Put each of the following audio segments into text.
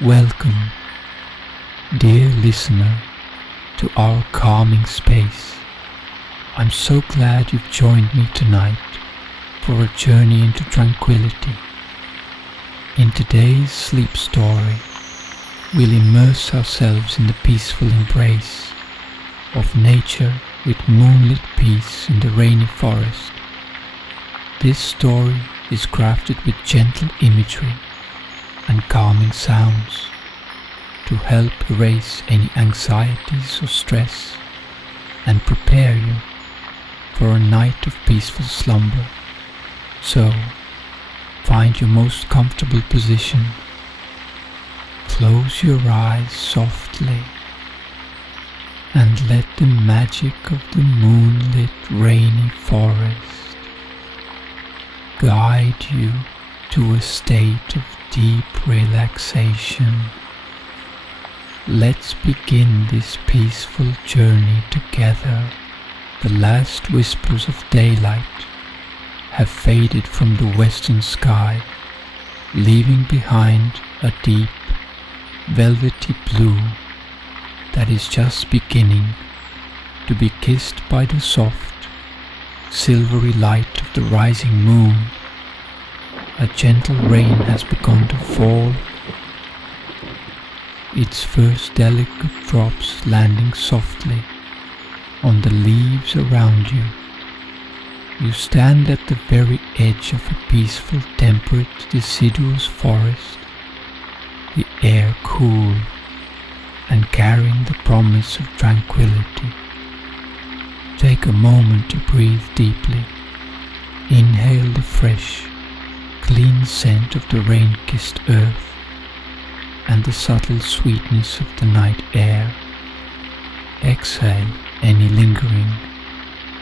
Welcome, dear listener, to our calming space. I'm so glad you've joined me tonight for a journey into tranquility. In today's sleep story, we'll immerse ourselves in the peaceful embrace of nature with moonlit peace in the rainy forest. This story is crafted with gentle imagery and calming sounds to help erase any anxieties or stress and prepare you for a night of peaceful slumber. So, find your most comfortable position, close your eyes softly, and let the magic of the moonlit rainy forest guide you to a state of deep relaxation. Let's begin this peaceful journey together. The last whispers of daylight have faded from the western sky, leaving behind a deep, velvety blue that is just beginning to be kissed by the soft, silvery light of the rising moon. A gentle rain has begun to fall, its first delicate drops landing softly on the leaves around you. You stand at the very edge of a peaceful, temperate, deciduous forest, the air cool and carrying the promise of tranquility. Take a moment to breathe deeply. Inhale the fresh, clean scent of the rain-kissed earth and the subtle sweetness of the night air. Exhale any lingering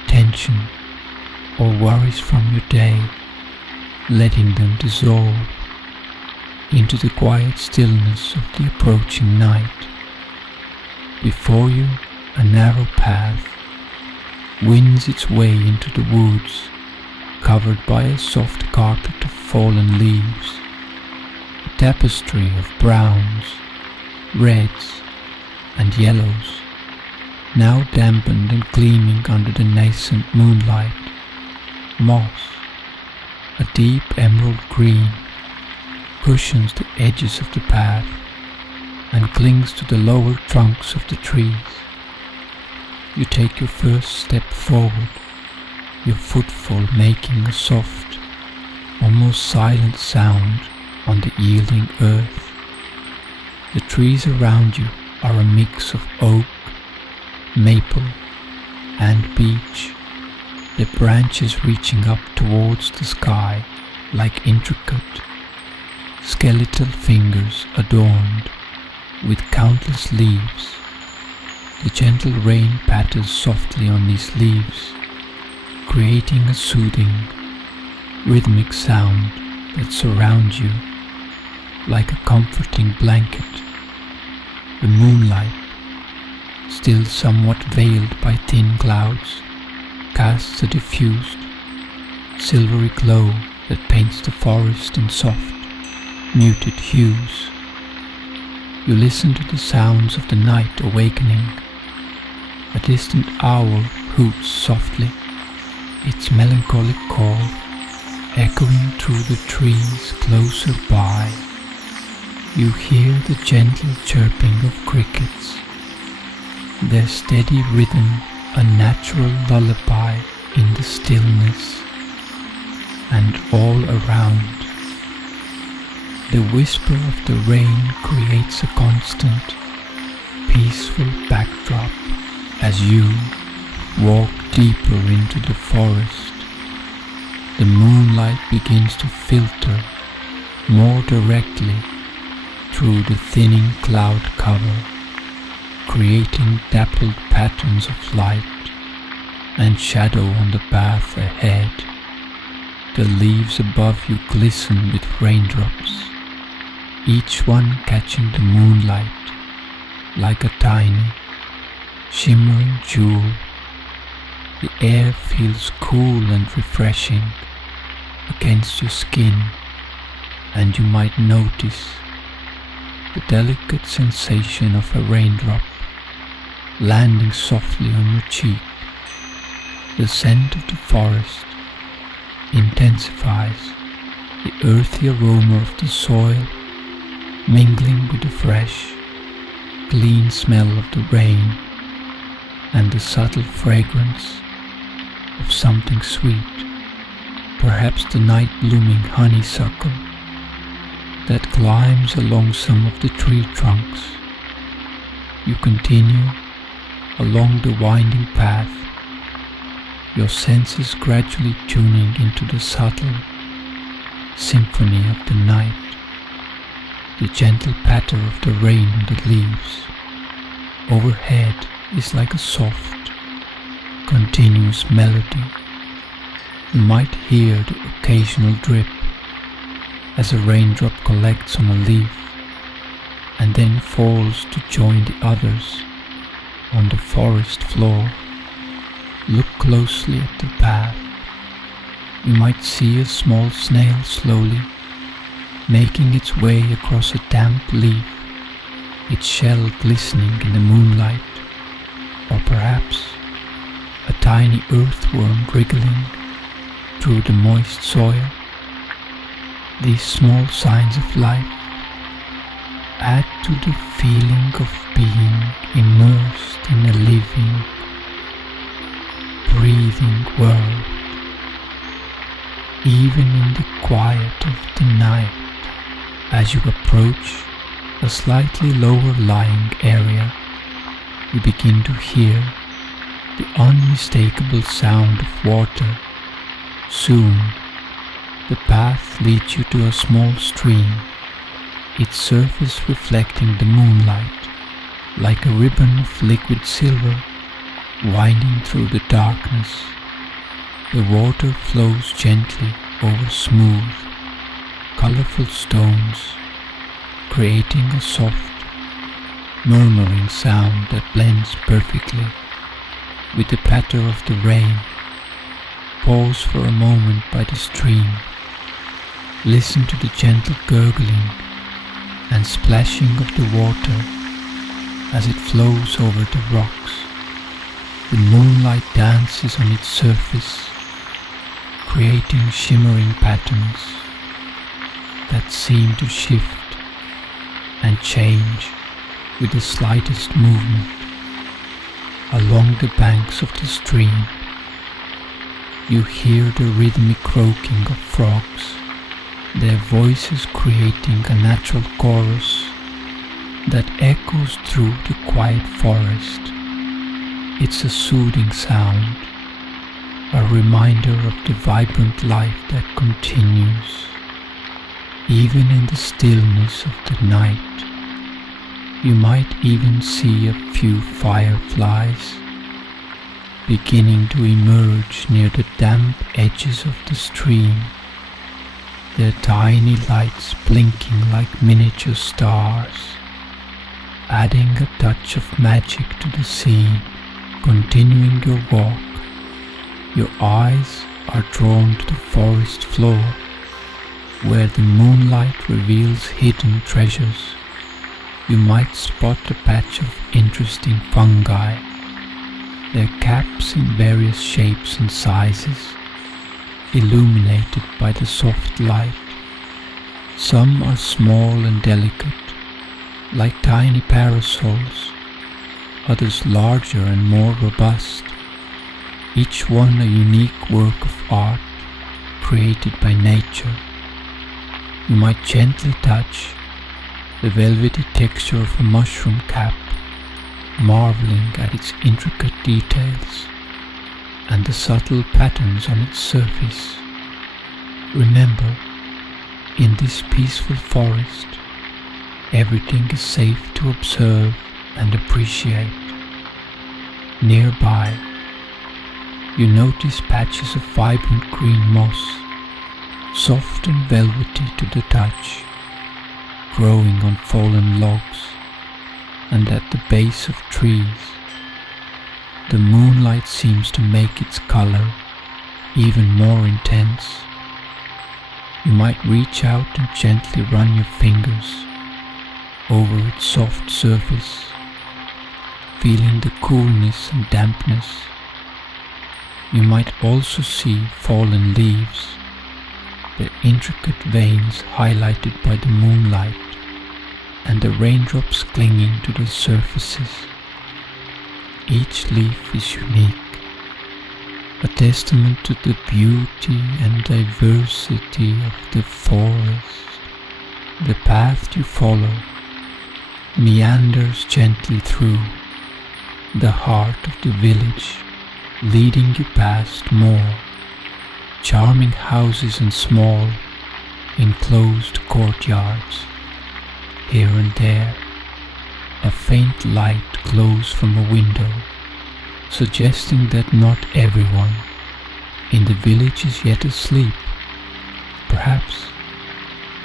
tension or worries from your day, letting them dissolve into the quiet stillness of the approaching night. Before you, a narrow path winds its way into the woods, covered by a soft carpet of fallen leaves, a tapestry of browns, reds, and yellows, now dampened and gleaming under the nascent moonlight. Moss, a deep emerald green, cushions the edges of the path and clings to the lower trunks of the trees. You take your first step forward, your footfall making a soft, almost silent sound on the yielding earth. The trees around you are a mix of oak, maple, and beech, the branches reaching up towards the sky like intricate, skeletal fingers adorned with countless leaves. The gentle rain patters softly on these leaves, creating a soothing, rhythmic sound that surrounds you like a comforting blanket. The moonlight, still somewhat veiled by thin clouds, casts a diffused, silvery glow that paints the forest in soft, muted hues. You listen to the sounds of the night awakening. A distant owl hoots softly, its melancholic call echoing through the trees closer by. You hear the gentle chirping of crickets, their steady rhythm a natural lullaby in the stillness, and all around, the whisper of the rain creates a constant, peaceful backdrop as you walk deeper into the forest. The moonlight begins to filter more directly through the thinning cloud cover, creating dappled patterns of light and shadow on the path ahead. The leaves above you glisten with raindrops, each one catching the moonlight like a tiny, shimmering jewel. The air feels cool and refreshing against your skin, and you might notice the delicate sensation of a raindrop landing softly on your cheek. The scent of the forest intensifies, the earthy aroma of the soil mingling with the fresh, clean smell of the rain and the subtle fragrance of something sweet, perhaps the night-blooming honeysuckle that climbs along some of the tree trunks. You continue along the winding path, your senses gradually tuning into the subtle symphony of the night, the gentle patter of the rain on the leaves. Overhead is like a soft, continuous melody. You might hear the occasional drip as a raindrop collects on a leaf and then falls to join the others on the forest floor. Look closely at the path. You might see a small snail slowly making its way across a damp leaf, its shell glistening in the moonlight, or perhaps a tiny earthworm wriggling through the moist soil. These small signs of life add to the feeling of being immersed in a living, breathing world. Even in the quiet of the night, as you approach a slightly lower lying area, you begin to hear the unmistakable sound of water. Soon, the path leads you to a small stream, its surface reflecting the moonlight like a ribbon of liquid silver winding through the darkness. The water flows gently over smooth, colorful stones, creating a soft, murmuring sound that blends perfectly with the patter of the rain. Pause for a moment by the stream. Listen to the gentle gurgling and splashing of the water as it flows over the rocks. The moonlight dances on its surface, creating shimmering patterns that seem to shift and change with the slightest movement. Along the banks of the stream, you hear the rhythmic croaking of frogs, their voices creating a natural chorus that echoes through the quiet forest. It's a soothing sound, a reminder of the vibrant life that continues. Even in the stillness of the night, you might even see a few fireflies beginning to emerge near the damp edges of the stream, their tiny lights blinking like miniature stars, adding a touch of magic to the scene. Continuing your walk, your eyes are drawn to the forest floor, where the moonlight reveals hidden treasures. You might spot a patch of interesting fungi, their caps in various shapes and sizes, illuminated by the soft light. Some are small and delicate, like tiny parasols, others larger and more robust, each one a unique work of art created by nature. You might gently touch the velvety texture of a mushroom cap, marveling at its intricate details and the subtle patterns on its surface. Remember, in this peaceful forest, everything is safe to observe and appreciate. Nearby, you notice patches of vibrant green moss, soft and velvety to the touch, growing on fallen logs and at the base of trees. The moonlight seems to make its color even more intense. You might reach out and gently run your fingers over its soft surface, feeling the coolness and dampness. You might also see fallen leaves, their intricate veins highlighted by the moonlight, and the raindrops clinging to the surfaces. Each leaf is unique, a testament to the beauty and diversity of the forest. The path you follow meanders gently through the heart of the village, leading you past more charming houses and small, enclosed courtyards. Here and there, a faint light glows from a window, suggesting that not everyone in the village is yet asleep. Perhaps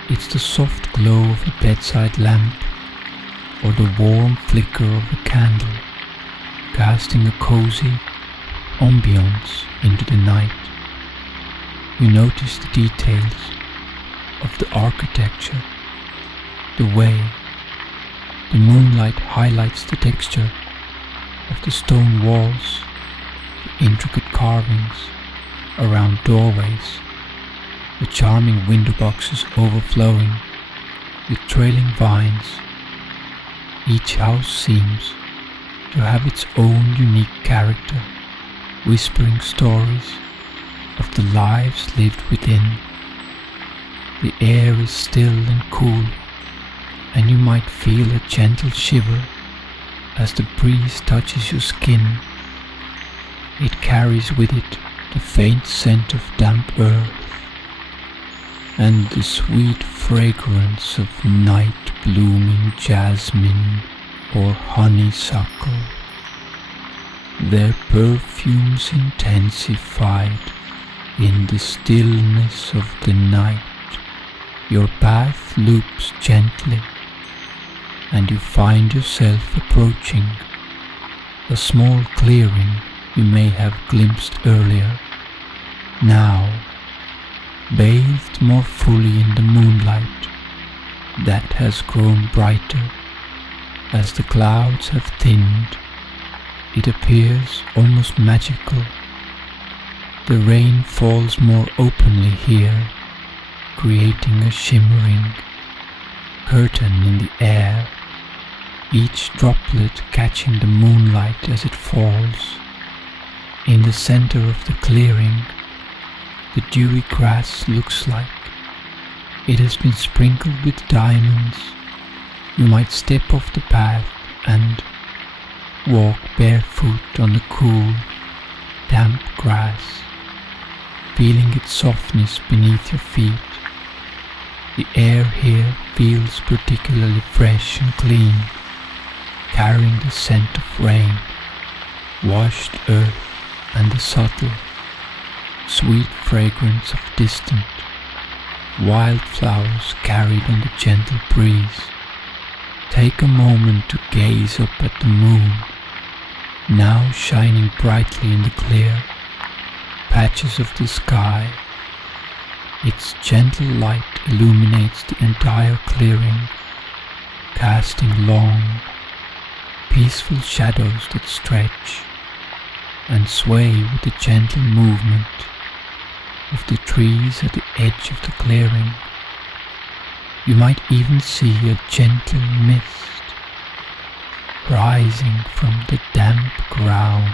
it's the soft glow of a bedside lamp or the warm flicker of a candle, casting a cozy ambience into the night. You notice the details of the architecture, the way the moonlight highlights the texture of the stone walls, the intricate carvings around doorways, the charming window boxes overflowing with trailing vines. Each house seems to have its own unique character, whispering stories of the lives lived within. The air is still and cool, and you might feel a gentle shiver as the breeze touches your skin. It carries with it the faint scent of damp earth and the sweet fragrance of night blooming jasmine or honeysuckle, their perfumes intensified in the stillness of the night. Your path loops gently, and you find yourself approaching a small clearing you may have glimpsed earlier, now bathed more fully in the moonlight that has grown brighter as the clouds have thinned. It appears almost magical. The rain falls more openly here, creating a shimmering curtain in the air, each droplet catching the moonlight as it falls. In the center of the clearing, the dewy grass looks like it has been sprinkled with diamonds. You might step off the path and walk barefoot on the cool, damp grass, feeling its softness beneath your feet. The air here feels particularly fresh and clean, carrying the scent of rain, washed earth, and the subtle, sweet fragrance of distant wildflowers carried on the gentle breeze. Take a moment to gaze up at the moon, now shining brightly in the clear patches of the sky. Its gentle light illuminates the entire clearing, casting long, peaceful shadows that stretch and sway with the gentle movement of the trees at the edge of the clearing. You might even see a gentle mist rising from the damp ground,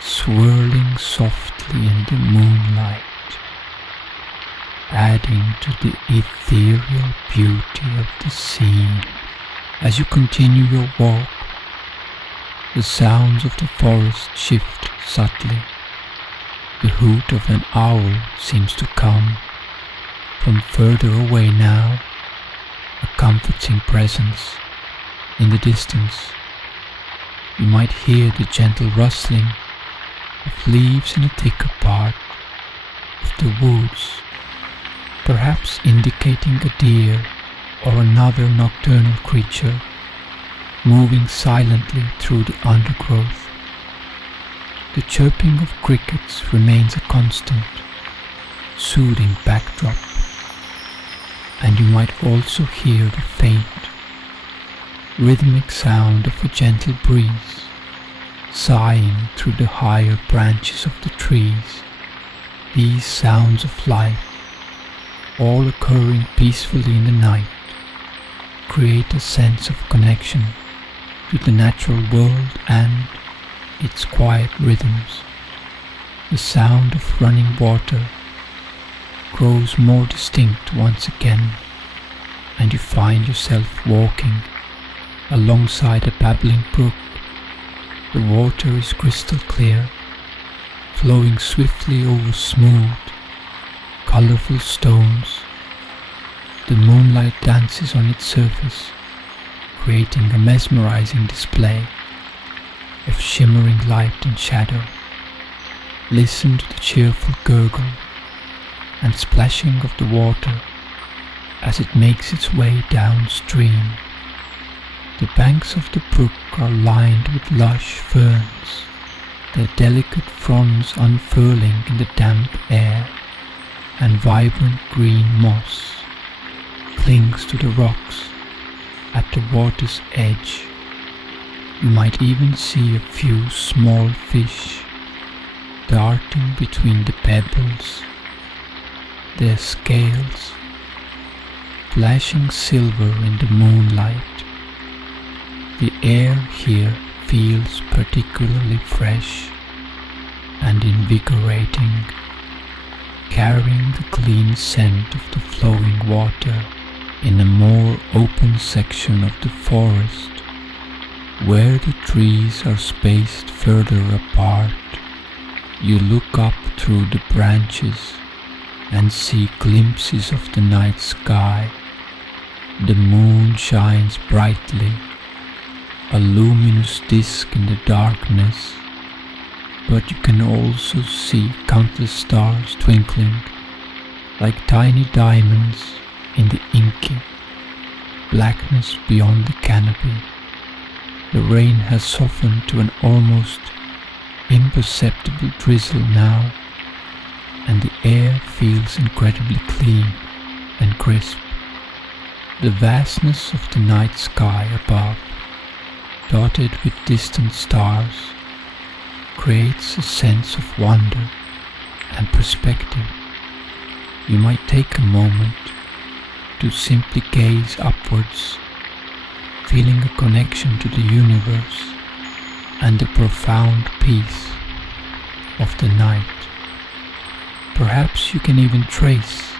swirling softly in the moonlight, adding to the ethereal beauty of the scene. As you continue your walk, the sounds of the forest shift subtly. The hoot of an owl seems to come from further away now, a comforting presence in the distance. You might hear the gentle rustling of leaves in a thicker part of the woods, perhaps indicating a deer or another nocturnal creature moving silently through the undergrowth. The chirping of crickets remains a constant, soothing backdrop. and you might also hear the faint, rhythmic sound of a gentle breeze sighing through the higher branches of the trees. These sounds of life, all occurring peacefully in the night, create a sense of connection to the natural world and its quiet rhythms. The sound of running water grows more distinct once again, and you find yourself walking alongside a babbling brook. The water is crystal clear, flowing swiftly over smooth, colorful stones. The moonlight dances on its surface, creating a mesmerizing display of shimmering light and shadow. Listen to the cheerful gurgle and splashing of the water as it makes its way downstream. The banks of the brook are lined with lush ferns, their delicate fronds unfurling in the damp air, and vibrant green moss clings to the rocks at the water's edge. You might even see a few small fish darting between the pebbles, their scales flashing silver in the moonlight. The air here feels particularly fresh and invigorating, carrying the clean scent of the flowing water. In a more open section of the forest, where the trees are spaced further apart, you look up through the branches and see glimpses of the night sky. The moon shines brightly, a luminous disk in the darkness, but you can also see countless stars twinkling like tiny diamonds in the inky blackness beyond the canopy. The rain has softened to an almost imperceptible drizzle now, and the air feels incredibly clean and crisp. The vastness of the night sky above, dotted with distant stars, creates a sense of wonder and perspective. You might take a moment to simply gaze upwards, feeling a connection to the universe and the profound peace of the night. Perhaps you can even trace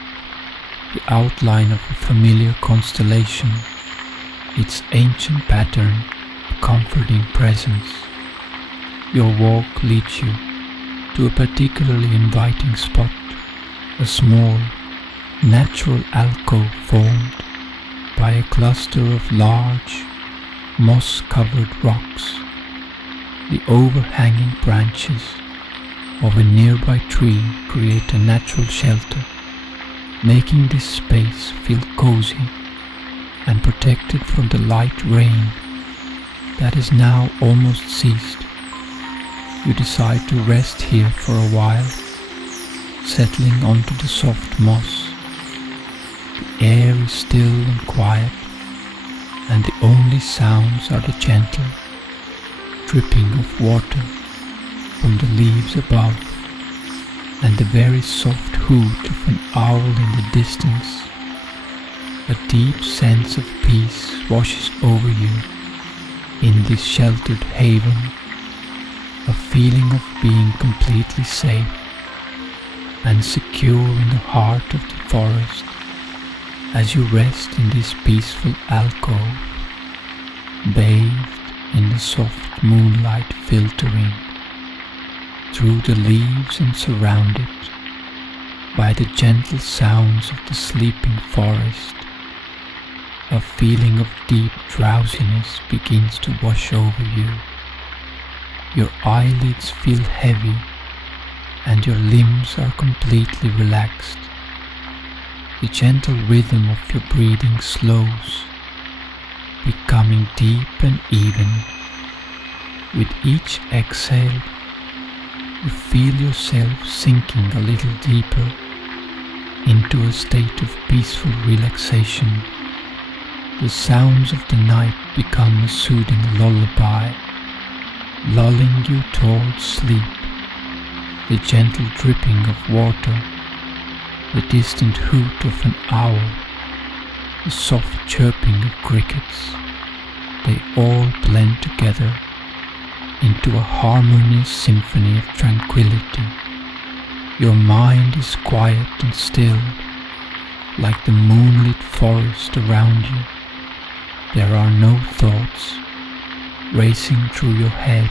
the outline of a familiar constellation, its ancient pattern a comforting presence. Your walk leads you to a particularly inviting spot, a small, natural alcove formed by a cluster of large, moss-covered rocks. The overhanging branches of a nearby tree create a natural shelter, making this space feel cozy and protected from the light rain that has now almost ceased. You decide to rest here for a while, settling onto the soft moss. The air is still and quiet, and the only sounds are the gentle dripping of water from the leaves above and the very soft hoot of an owl in the distance. A deep sense of peace washes over you in this sheltered haven, a feeling of being completely safe and secure in the heart of the forest as you rest in this peaceful alcove, bathed in the soft moonlight filtering through the leaves and surrounded by the gentle sounds of the sleeping forest. A feeling of deep drowsiness begins to wash over you. Your eyelids feel heavy and your limbs are completely relaxed. The gentle rhythm of your breathing slows, becoming deep and even. With each exhale, you feel yourself sinking a little deeper into a state of peaceful relaxation. The sounds of the night become a soothing lullaby, lulling you towards sleep. The gentle dripping of water, the distant hoot of an owl, the soft chirping of crickets, they all blend together into a harmonious symphony of tranquility. Your mind is quiet and still, like the moonlit forest around you. There are no thoughts racing through your head,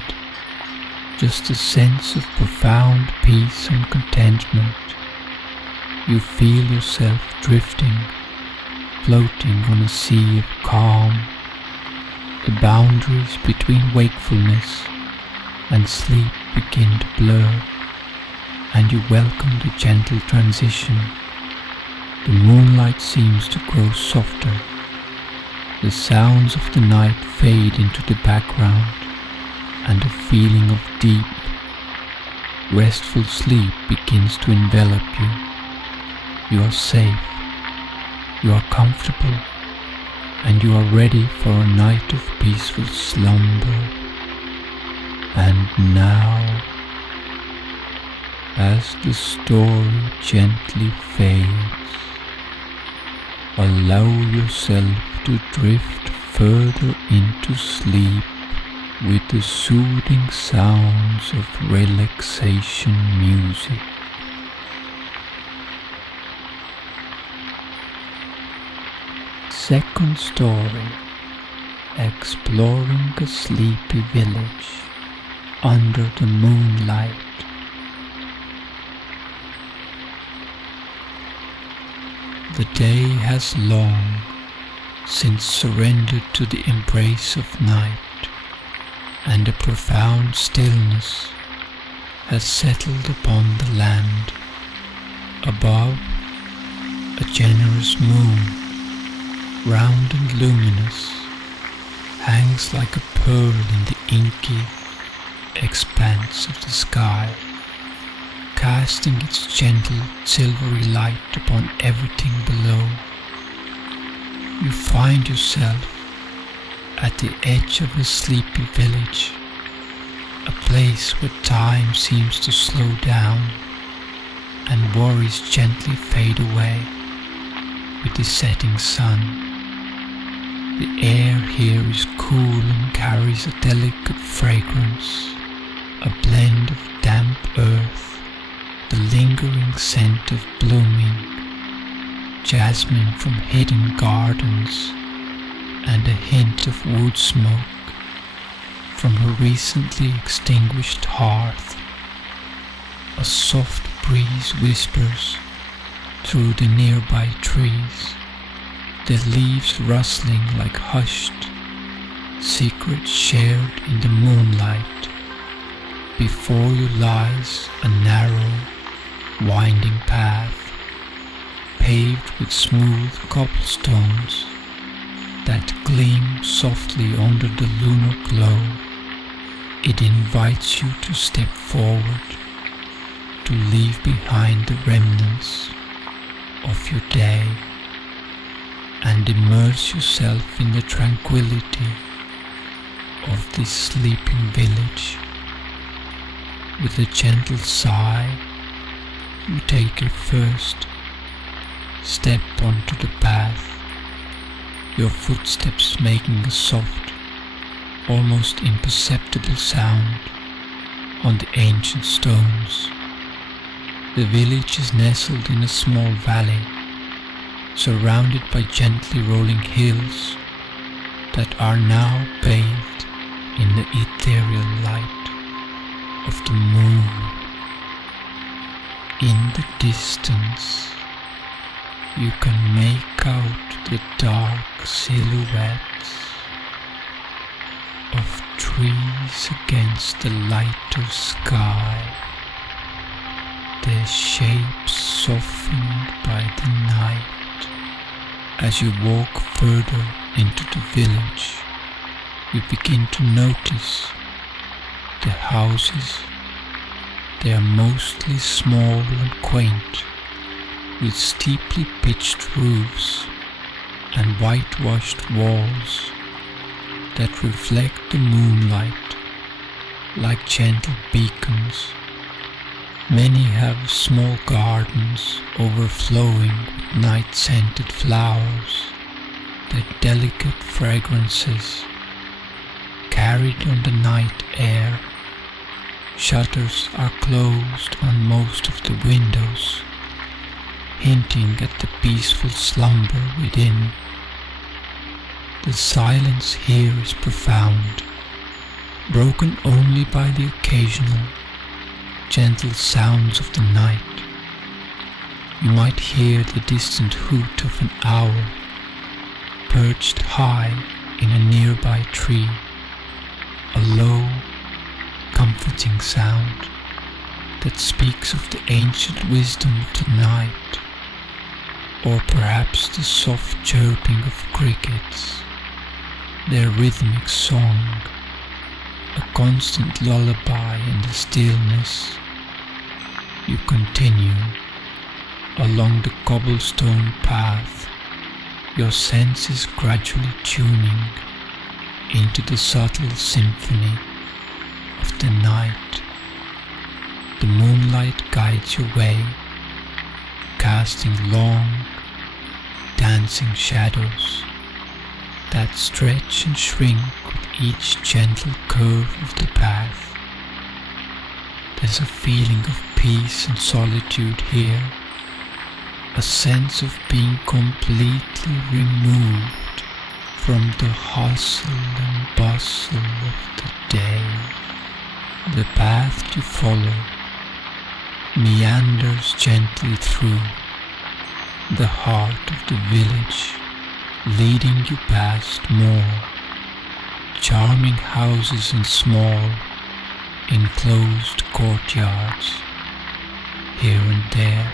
just a sense of profound peace and contentment. You feel yourself drifting, floating on a sea of calm. The boundaries between wakefulness and sleep begin to blur, and you welcome the gentle transition. The moonlight seems to grow softer. The sounds of the night fade into the background, and a feeling of deep, restful sleep begins to envelop you. You are safe, you are comfortable, and you are ready for a night of peaceful slumber. And now, as the story gently fades, allow yourself to drift further into sleep with the soothing sounds of relaxation music. Second story, exploring a sleepy village under the moonlight. The day has long since surrendered to the embrace of night, and a profound stillness has settled upon the land. Above, a generous moon, round and luminous, hangs like a pearl in the inky expanse of the sky, casting its gentle silvery light upon everything below. You find yourself at the edge of a sleepy village, a place where time seems to slow down and worries gently fade away with the setting sun. The air here is cool and carries a delicate fragrance, a blend of damp earth, the lingering scent of blooming jasmine from hidden gardens, and a hint of wood smoke from a recently extinguished hearth. A soft breeze whispers through the nearby trees, the leaves rustling like hushed secrets shared in the moonlight. Before you lies a narrow, winding path, paved with smooth cobblestones that gleam softly under the lunar glow. It invites you to step forward, to leave behind the remnants of your day and immerse yourself in the tranquility of this sleeping village. With a gentle sigh, you take your first step onto the path, your footsteps making a soft, almost imperceptible sound on the ancient stones. The village is nestled in a small valley, surrounded by gently rolling hills that are now bathed in the ethereal light of the moon. In the distance, you can make out the dark silhouettes of trees against the lighter sky, their shapes softened by the night. As you walk further into the village, you begin to notice the houses. They are mostly small and quaint, with steeply pitched roofs and whitewashed walls that reflect the moonlight like gentle beacons. Many have small gardens overflowing with night-scented flowers, their delicate fragrances carried on the night air. Shutters are closed on most of the windows, hinting at the peaceful slumber within. The silence here is profound, broken only by the occasional, gentle sounds of the night. You might hear the distant hoot of an owl, perched high in a nearby tree, a low, comforting sound that speaks of the ancient wisdom of the night, or perhaps the soft chirping of crickets, their rhythmic song, a constant lullaby in the stillness. You continue along the cobblestone path, your senses gradually tuning into the subtle symphony of the night. The moonlight guides your way, casting long, dancing shadows that stretch and shrink with each gentle curve of the path. There's a feeling of peace and solitude here, a sense of being completely removed from the hustle and bustle of the day. The path you follow meanders gently through the heart of the village, leading you past more charming houses and small, enclosed courtyards. Here and there,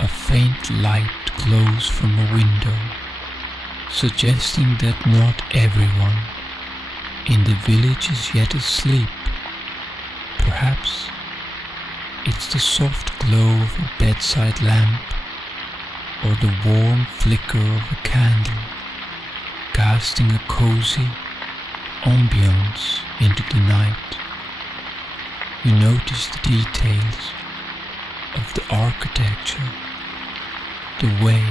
a faint light glows from a window, suggesting that not everyone in the village is yet asleep. Perhaps it's the soft glow of a bedside lamp, or the warm flicker of a candle, casting a cozy ambience into the night. You notice the details of the architecture, the way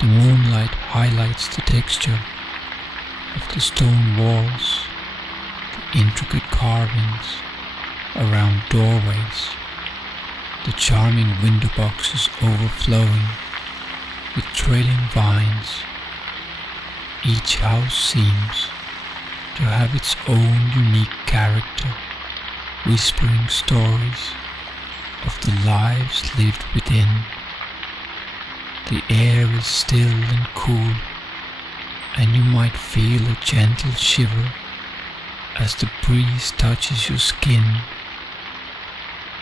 the moonlight highlights the texture of the stone walls, the intricate carvings around doorways, the charming window boxes overflowing with trailing vines. Each house seems to have its own unique character, whispering stories of the lives lived within. The air is still and cool, and you might feel a gentle shiver as the breeze touches your skin.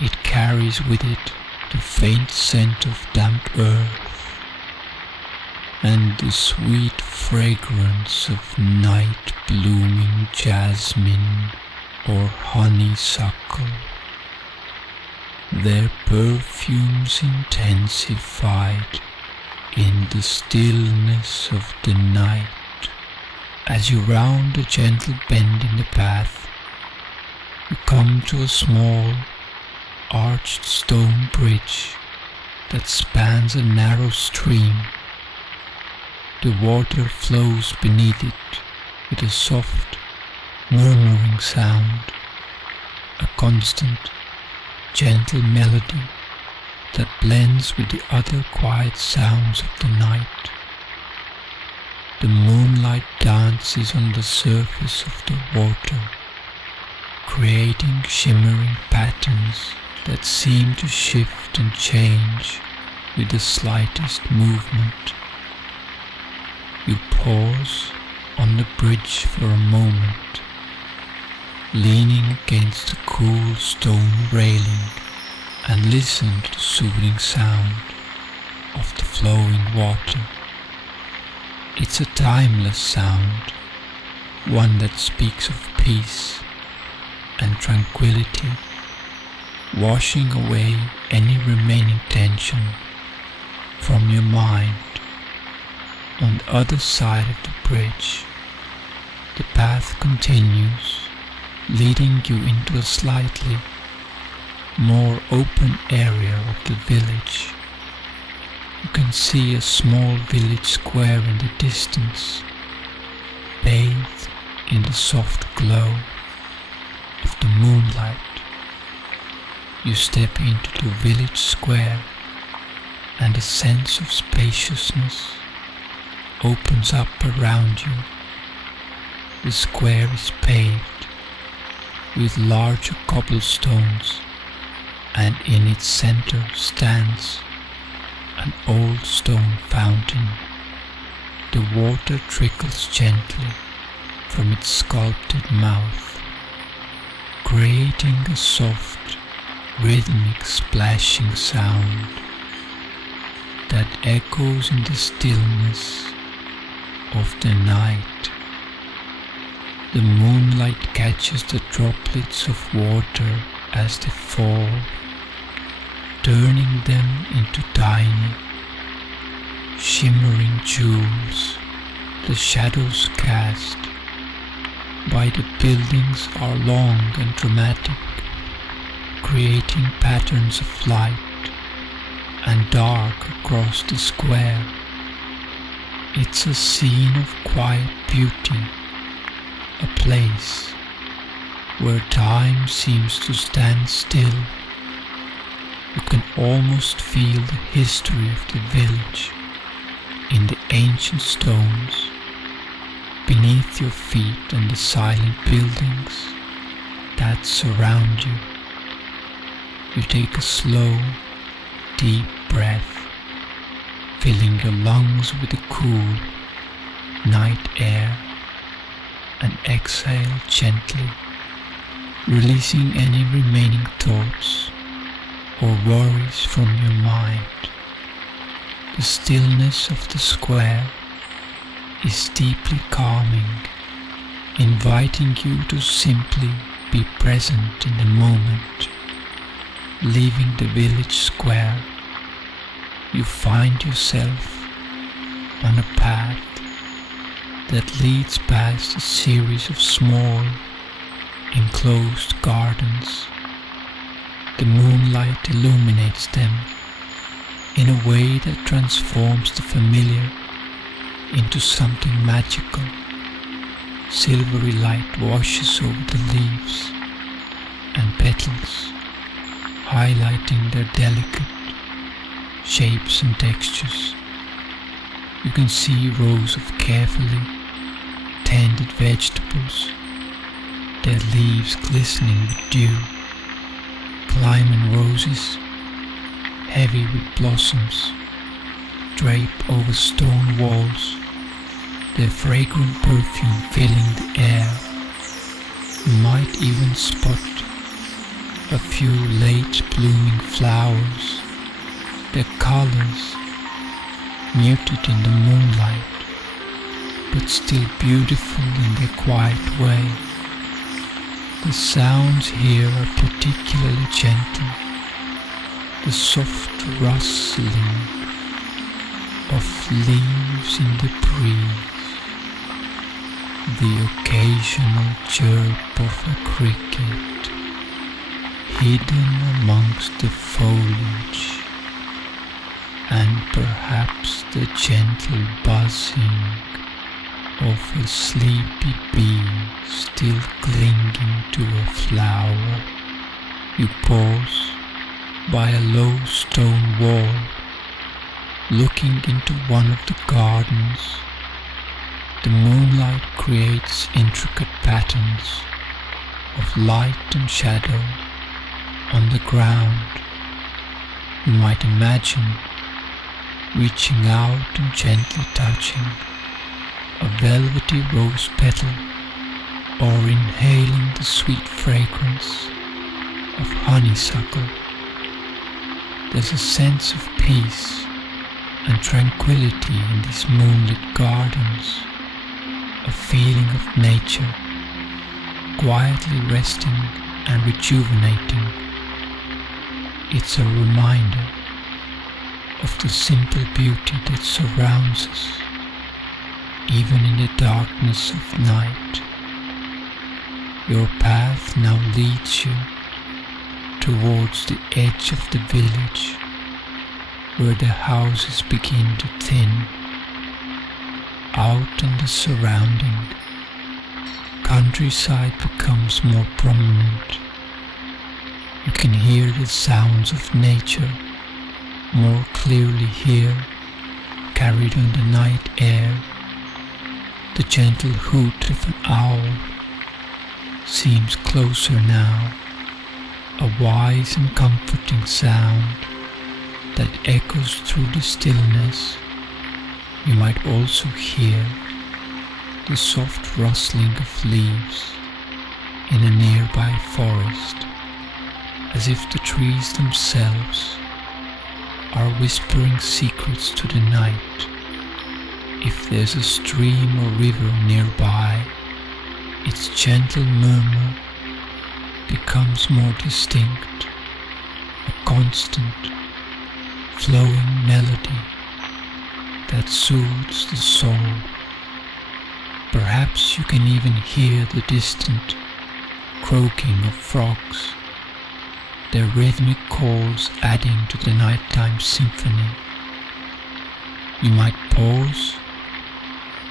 It carries with it the faint scent of damp earth and the sweet fragrance of night blooming jasmine or honeysuckle, their perfumes intensified in the stillness of the night. As you round a gentle bend in the path, you come to a small, arched stone bridge that spans a narrow stream. The water flows beneath it with a soft, murmuring sound, a constant, gentle melody that blends with the other quiet sounds of the night. The moonlight dances on the surface of the water, creating shimmering patterns that seem to shift and change with the slightest movement. You pause on the bridge for a moment, leaning against the cool stone railing, and listen to the soothing sound of the flowing water. It's a timeless sound, one that speaks of peace and tranquility, washing away any remaining tension from your mind. On the other side of the bridge, the path continues, leading you into a slightly more open area of the village. You can see a small village square in the distance, bathed in the soft glow of the moonlight. You step into the village square and a sense of spaciousness opens up around you. The square is paved with larger cobblestones, and in its center stands an old stone fountain. The water trickles gently from its sculpted mouth, creating a soft, rhythmic splashing sound that echoes in the stillness of the night. The moonlight catches the droplets of water as they fall, turning them into tiny, shimmering jewels. The shadows cast by the buildings are long and dramatic, creating patterns of light and dark across the square. It's a scene of quiet beauty, a place where time seems to stand still. You can almost feel the history of the village in the ancient stones beneath your feet and the silent buildings that surround you. You take a slow, deep breath, filling your lungs with the cool night air, and exhale gently, releasing any remaining thoughts or worries from your mind. The stillness of the square is deeply calming, inviting you to simply be present in the moment. Leaving the village square, you find yourself on a path that leads past a series of small, enclosed gardens. The moonlight illuminates them in a way that transforms the familiar into something magical. Silvery light washes over the leaves and petals, highlighting their delicate shapes and textures. You can see rows of carefully tended vegetables, their leaves glistening with dew. Climbing roses, heavy with blossoms, drape over stone walls, their fragrant perfume filling the air. You might even spot a few late blooming flowers, their colors muted in the moonlight, but still beautiful in their quiet way. The sounds here are particularly gentle, the soft rustling of leaves in the breeze, the occasional chirp of a cricket hidden amongst the foliage, and perhaps the gentle buzzing of a sleepy bee still clinging to a flower. You pause by a low stone wall, looking into one of the gardens. The moonlight creates intricate patterns of light and shadow on the ground. You might imagine reaching out and gently touching a velvety rose petal, or inhaling the sweet fragrance of honeysuckle. There's a sense of peace and tranquility in these moonlit gardens, a feeling of nature quietly resting and rejuvenating. It's a reminder of the simple beauty that surrounds us, even in the darkness of night. Your path now leads you towards the edge of the village, where the houses begin to thin. Out in the surrounding countryside becomes more prominent. You can hear the sounds of nature more clearly here, carried on the night air. The gentle hoot of an owl seems closer now, a wise and comforting sound that echoes through the stillness. You might also hear the soft rustling of leaves in a nearby forest, as if the trees themselves are whispering secrets to the night. If there's a stream or river nearby, its gentle murmur becomes more distinct, a constant, flowing melody that soothes the soul. Perhaps you can even hear the distant croaking of frogs, their rhythmic calls adding to the nighttime symphony. You might pause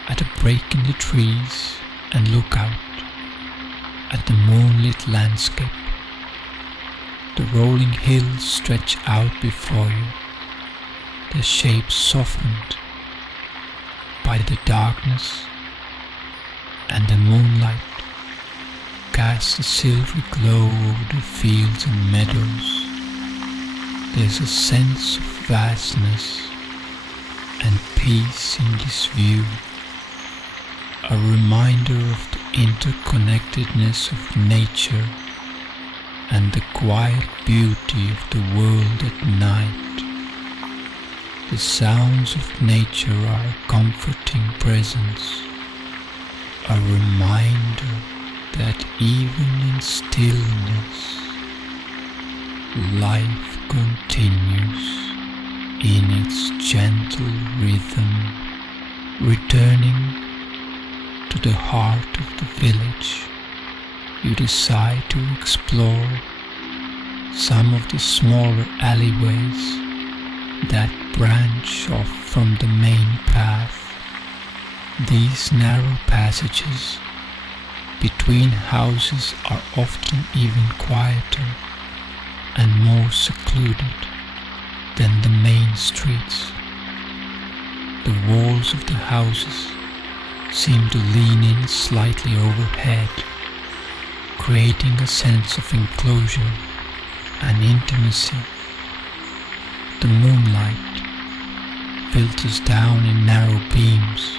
at a break in the trees and look out at the moonlit landscape. The rolling hills stretch out before you, their shapes softened by the darkness, and the moonlight casts a silvery glow over the fields and meadows. There's a sense of vastness and peace in this view, a reminder of the interconnectedness of nature and the quiet beauty of the world at night. The sounds of nature are a comforting presence, a reminder that even in stillness, life continues in its gentle rhythm. Returning to the heart of the village, you decide to explore some of the smaller alleyways that branch off from the main path. These narrow passages between houses are often even quieter and more secluded than the main streets. The walls of the houses seem to lean in slightly overhead, creating a sense of enclosure and intimacy. The moonlight filters down in narrow beams,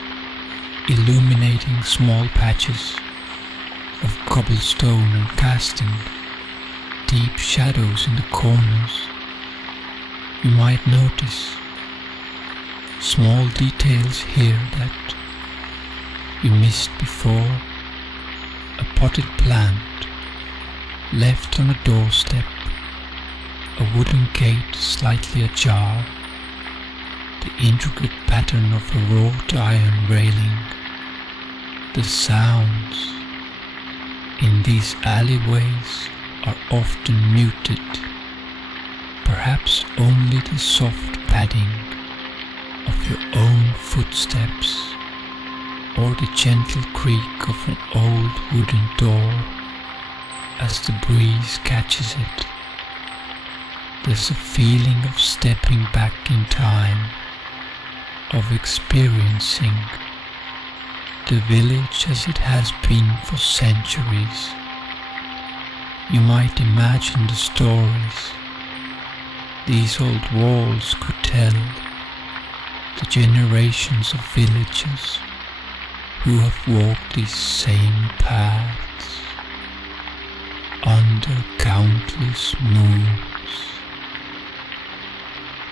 illuminating small patches of cobblestone and casting deep shadows in the corners. You might notice small details here that you missed before. A potted plant left on a doorstep, a wooden gate slightly ajar, the intricate pattern of a wrought iron railing. The sounds in these alleyways are often muted, perhaps only the soft padding of your own footsteps or the gentle creak of an old wooden door as the breeze catches it. There's a feeling of stepping back in time, of experiencing the village as it has been for centuries. You might imagine the stories these old walls could tell, the generations of villagers who have walked these same paths under countless moons.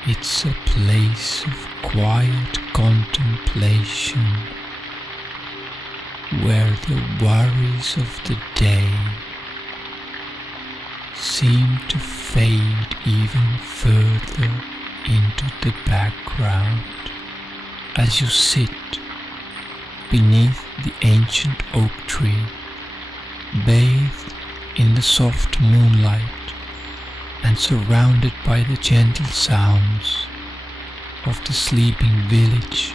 It's a place of quiet contemplation where the worries of the day seem to fade even further into the background as you sit beneath the ancient oak tree, bathed in the soft moonlight and surrounded by the gentle sounds of the sleeping village.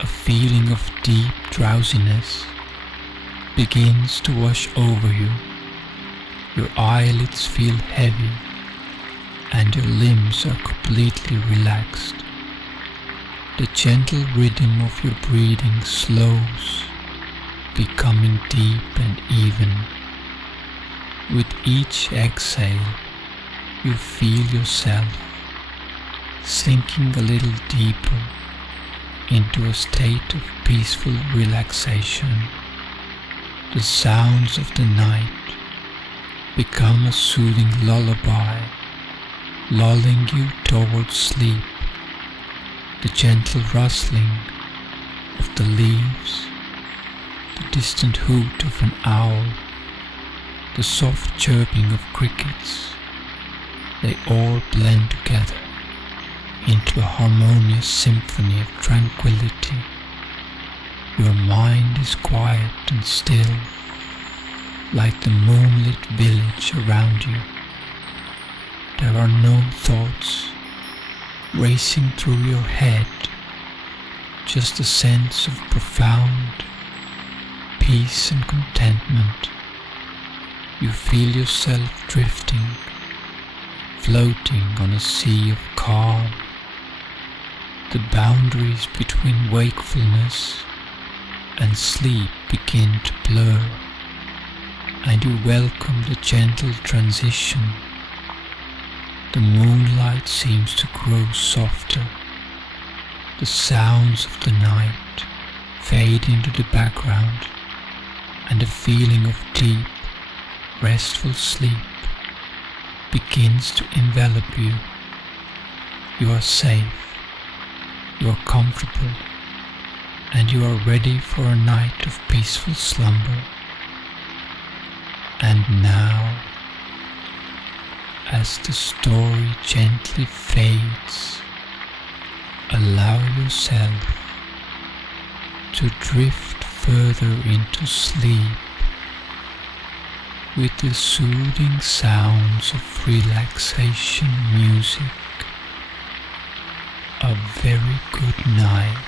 A feeling of deep drowsiness begins to wash over you. Your eyelids feel heavy and your limbs are completely relaxed. The gentle rhythm of your breathing slows, becoming deep and even. With each exhale, you feel yourself sinking a little deeper into a state of peaceful relaxation. The sounds of the night become a soothing lullaby, lulling you towards sleep. The gentle rustling of the leaves, the distant hoot of an owl, the soft chirping of crickets, they all blend together into a harmonious symphony of tranquility. Your mind is quiet and still, like the moonlit village around you. There are no thoughts racing through your head, just a sense of profound peace and contentment. You feel yourself drifting, floating on a sea of calm. The boundaries between wakefulness and sleep begin to blur, and you welcome the gentle transition. The moonlight seems to grow softer. The sounds of the night fade into the background, and a feeling of deep, restful sleep begins to envelop you. You are safe, you are comfortable, and you are ready for a night of peaceful slumber. And now, as the story gently fades, allow yourself to drift further into sleep with the soothing sounds of relaxation music. A very good night.